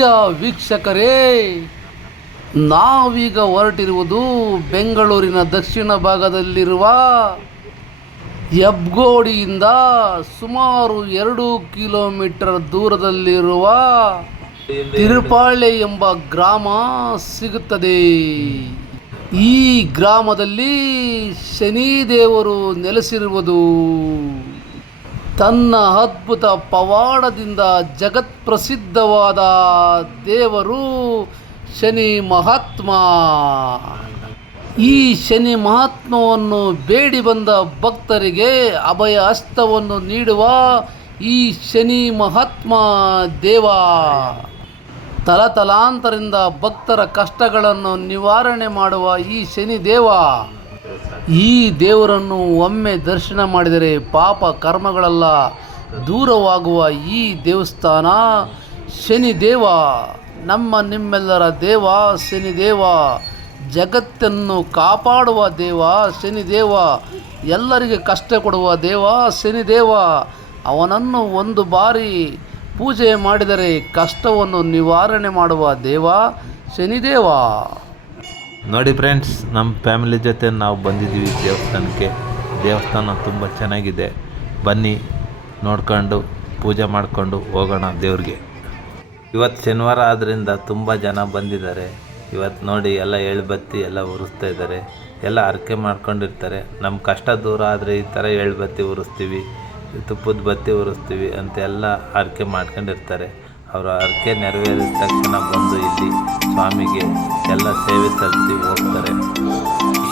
ಪ್ರಿಯ ವೀಕ್ಷಕರೇ, ನಾವೀಗ ಹೊರಟಿರುವುದು ಬೆಂಗಳೂರಿನ ದಕ್ಷಿಣ ಭಾಗದಲ್ಲಿರುವ ಹೆಬ್ಗೋಡಿಯಿಂದ ಸುಮಾರು 2 ಕಿಲೋಮೀಟರ್ ದೂರದಲ್ಲಿರುವ ತಿರುಪಾಳೆ ಎಂಬ ಗ್ರಾಮ ಸಿಗುತ್ತದೆ. ಈ ಗ್ರಾಮದಲ್ಲಿ ಶನಿದೇವರು ನೆಲೆಸಿರುವುದು. ತನ್ನ ಅದ್ಭುತ ಪವಾಡದಿಂದ ಜಗತ್ಪ್ರಸಿದ್ಧವಾದ ದೇವರು ಶನಿ ಮಹಾತ್ಮ. ಈ ಶನಿ ಮಹಾತ್ಮವನ್ನು ಬೇಡಿ ಬಂದ ಭಕ್ತರಿಗೆ ಅಭಯ ಹಸ್ತವನ್ನು ನೀಡುವ ಈ ಶನಿ ಮಹಾತ್ಮ ದೇವ ತಲತಲಾಂತರದಿಂದ ಭಕ್ತರ ಕಷ್ಟಗಳನ್ನು ನಿವಾರಣೆ ಮಾಡುವ ಈ ಶನಿ ದೇವ. ಈ ದೇವರನ್ನು ಒಮ್ಮೆ ದರ್ಶನ ಮಾಡಿದರೆ ಪಾಪ ಕರ್ಮಗಳೆಲ್ಲ ದೂರವಾಗುವ ಈ ದೇವಸ್ಥಾನ ಶನಿದೇವ, ನಿಮ್ಮೆಲ್ಲರ ದೇವ ಶನಿದೇವ, ಜಗತ್ತನ್ನು ಕಾಪಾಡುವ ದೇವ ಶನಿದೇವ, ಎಲ್ಲರಿಗೆ ಕಷ್ಟ ಕೊಡುವ ದೇವ ಶನಿದೇವ. ಅವನನ್ನು ಒಂದು ಬಾರಿ ಪೂಜೆ ಮಾಡಿದರೆ ಕಷ್ಟವನ್ನು ನಿವಾರಣೆ ಮಾಡುವ ದೇವ ಶನಿದೇವ. ನೋಡಿ ಫ್ರೆಂಡ್ಸ್, ನಮ್ಮ ಫ್ಯಾಮಿಲಿ ಜೊತೆ ನಾವು ಬಂದಿದ್ದೀವಿ ದೇವಸ್ಥಾನಕ್ಕೆ. ದೇವಸ್ಥಾನ ತುಂಬ ಚೆನ್ನಾಗಿದೆ. ಬನ್ನಿ ನೋಡ್ಕೊಂಡು ಪೂಜೆ ಮಾಡಿಕೊಂಡು ಹೋಗೋಣ ದೇವ್ರಿಗೆ. ಇವತ್ತು ಶನಿವಾರ ಆದ್ದರಿಂದ ತುಂಬ ಜನ ಬಂದಿದ್ದಾರೆ. ಇವತ್ತು ನೋಡಿ ಎಲ್ಲ ಎಳ್ಬತ್ತಿ ಎಲ್ಲ ಉರಿಸ್ತಾ ಇದ್ದಾರೆ. ಎಲ್ಲ ಹರಕೆ ಮಾಡ್ಕೊಂಡಿರ್ತಾರೆ. ನಮ್ಮ ಕಷ್ಟ ದೂರ ಆದರೆ ಈ ಥರ ಎಳ್ಬತ್ತಿ ಉರಿಸ್ತೀವಿ, ತುಪ್ಪದ ಬತ್ತಿ ಉರಿಸ್ತೀವಿ ಅಂತೆಲ್ಲ ಹರಕೆ ಮಾಡ್ಕೊಂಡಿರ್ತಾರೆ. ಅವರ ಹರಕೆ ನೆರವೇರಿದ ತಕ್ಷಣ ಬಂದು ಇಲ್ಲಿ ಸ್ವಾಮಿಗೆ ಎಲ್ಲ ಸೇವೆ ಸಲ್ಲಿಸಿ ಹೋಗ್ತಾರೆ.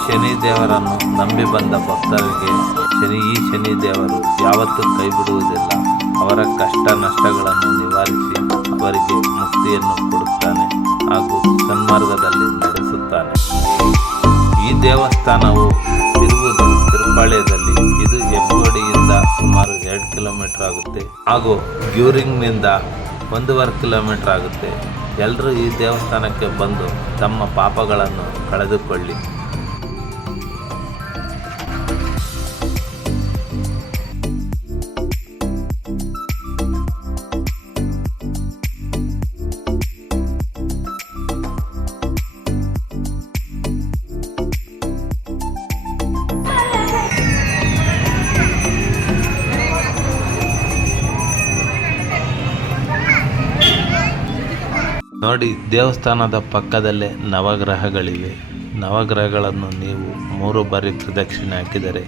ಶನಿ ದೇವರನ್ನು ನಂಬಿ ಬಂದ ಭಕ್ತರಿಗೆ ಈ ಶನಿ ದೇವರು ಯಾವತ್ತೂ ಕೈ ಬಿಡುವುದಿಲ್ಲ. ಅವರ ಕಷ್ಟ ನಷ್ಟಗಳನ್ನು ನಿವಾರಿಸಿ ಅವರಿಗೆ ಮುಕ್ತಿಯನ್ನು ಕೊಡುತ್ತಾನೆ ಹಾಗೂ ಸನ್ಮಾರ್ಗದಲ್ಲಿ ನಡೆಸುತ್ತಾನೆ. ಈ ದೇವಸ್ಥಾನವು ಇರುವುದು ತಿರುಪಾಳ್ಯದಲ್ಲಿ. ಇದು ಹೆಬ್ಗೋಡಿಯಿಂದ ಸುಮಾರು 2 ಕಿಲೋಮೀಟರ್ ಆಗುತ್ತೆ ಹಾಗೂ ಗ್ಯೂರಿಂಗ್ನಿಂದ 1.5 ಕಿಲೋಮೀಟರ್ ಆಗುತ್ತೆ. ಎಲ್ಲರೂ ಈ ದೇವಸ್ಥಾನಕ್ಕೆ ಬಂದು ತಮ್ಮ ಪಾಪಗಳನ್ನು ಕಳೆದುಕೊಳ್ಳಿ. ನೋಡಿ, ದೇವಸ್ಥಾನದ ಪಕ್ಕದಲ್ಲೇ ನವಗ್ರಹಗಳಿವೆ. ನವಗ್ರಹಗಳನ್ನು ನೀವು 3 ಬಾರಿ ಪ್ರದಕ್ಷಿಣೆ ಹಾಕಿದರೆ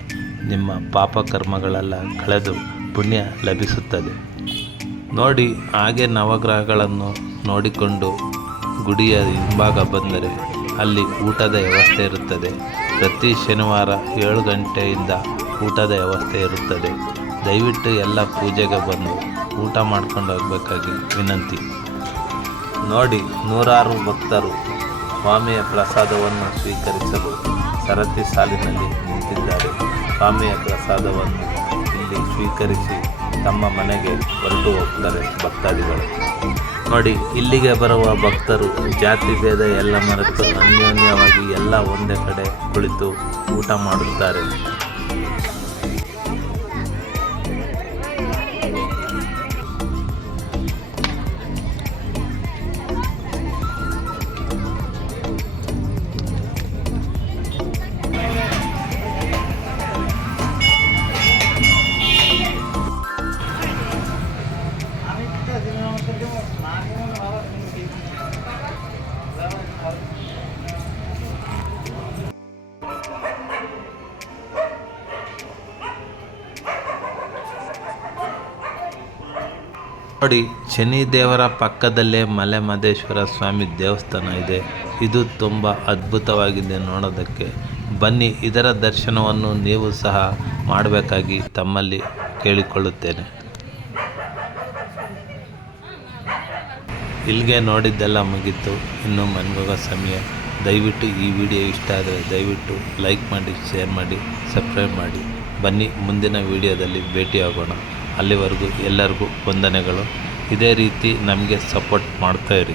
ನಿಮ್ಮ ಪಾಪಕರ್ಮಗಳೆಲ್ಲ ಕಳೆದು ಪುಣ್ಯ ಲಭಿಸುತ್ತದೆ. ನೋಡಿ, ಹಾಗೆ ನವಗ್ರಹಗಳನ್ನು ನೋಡಿಕೊಂಡು ಗುಡಿಯ ಹಿಂಭಾಗ ಬಂದರೆ ಅಲ್ಲಿ ಊಟದ ವ್ಯವಸ್ಥೆ ಇರುತ್ತದೆ. ಪ್ರತಿ ಶನಿವಾರ 7 ಗಂಟೆಯಿಂದ ಊಟದ ವ್ಯವಸ್ಥೆ ಇರುತ್ತದೆ. ದಯವಿಟ್ಟು ಎಲ್ಲ ಪೂಜೆಗೆ ಬಂದು ಊಟ ಮಾಡ್ಕೊಂಡು ಹೋಗಬೇಕಾಗಿ ವಿನಂತಿ. ನೋಡಿ, 100 ಭಕ್ತರು ಸ್ವಾಮಿಯ ಪ್ರಸಾದವನ್ನು ಸ್ವೀಕರಿಸಲು ಸರತಿ ಸಾಲಿನಲ್ಲಿ ನಿಂತಿದ್ದಾರೆ. ಸ್ವಾಮಿಯ ಪ್ರಸಾದವನ್ನು ಇಲ್ಲಿ ಸ್ವೀಕರಿಸಿ ತಮ್ಮ ಮನೆಗೆ ಹೊರಟು ಹೋಗ್ತಾರೆ ಭಕ್ತಾದಿಗಳು. ನೋಡಿ, ಇಲ್ಲಿಗೆ ಬರುವ ಭಕ್ತರು ಜಾತಿ ಭೇದ ಎಲ್ಲ ಮರೆತು ಅನ್ಯೋನ್ಯವಾಗಿ ಎಲ್ಲ ಒಂದೇ ಕಡೆ ಕುಳಿತು ಊಟ ಮಾಡುತ್ತಾರೆ. ನೋಡಿ, ಶನಿ ದೇವರ ಪಕ್ಕದಲ್ಲೇ ಮಲೆ ಮಹದೇಶ್ವರ ಸ್ವಾಮಿ ದೇವಸ್ಥಾನ ಇದೆ. ಇದು ತುಂಬ ಅದ್ಭುತವಾಗಿದೆ ನೋಡೋದಕ್ಕೆ. ಬನ್ನಿ, ಇದರ ದರ್ಶನವನ್ನು ನೀವು ಸಹ ಮಾಡಬೇಕಾಗಿ ತಮ್ಮಲ್ಲಿ ಕೇಳಿಕೊಳ್ಳುತ್ತೇನೆ. ಇಲ್ಲಿಗೆ ನೋಡಿದ್ದೆಲ್ಲ ಮುಗೀತು. ಇನ್ನು ಮನೆಗೋಗೋ ಸಮಯ. ದಯವಿಟ್ಟು ಈ ವಿಡಿಯೋ ಇಷ್ಟ ಆದರೆ ದಯವಿಟ್ಟು ಲೈಕ್ ಮಾಡಿ, ಶೇರ್ ಮಾಡಿ, ಸಬ್ಸ್ಕ್ರೈಬ್ ಮಾಡಿ. ಬನ್ನಿ, ಮುಂದಿನ ವಿಡಿಯೋದಲ್ಲಿ ಭೇಟಿಯಾಗೋಣ. ಅಲ್ಲಿವರೆಗೂ ಎಲ್ಲರಿಗೂ ವಂದನೆಗಳು. ಇದೇ ರೀತಿ ನಮಗೆ ಸಪೋರ್ಟ್ ಮಾಡ್ತಾಯಿರಿ.